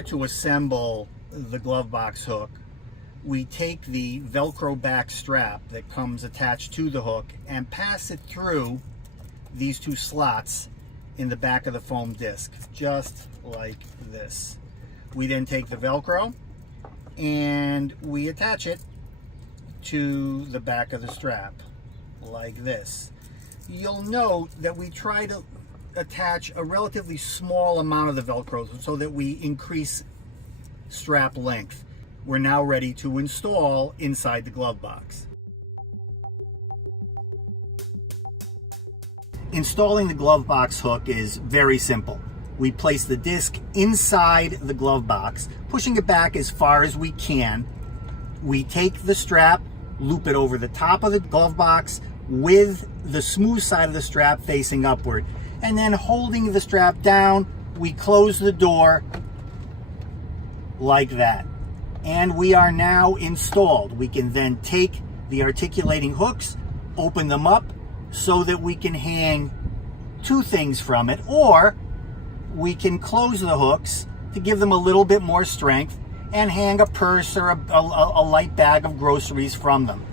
order to assemble the glove box hook, we take the Velcro back strap that comes attached to the hook and pass it through these two slots in the back of the foam disc, just like this. We then take the Velcro and we attach it to the back of the strap, like this. You'll note that we try to attach a relatively small amount of the Velcro so that we increase strap length. We're now ready to install inside the glove box. Installing the glove box hook is very simple. We place the disc inside the glove box, pushing it back as far as we can. We take the strap, loop it over the top of the glove box with the smooth side of the strap facing upward. And then holding the strap down, we close the door like that. And we are now installed. We can then take the articulating hooks, open them up so that we can hang two things from it, or we can close the hooks to give them a little bit more strength and hang a purse or a light bag of groceries from them.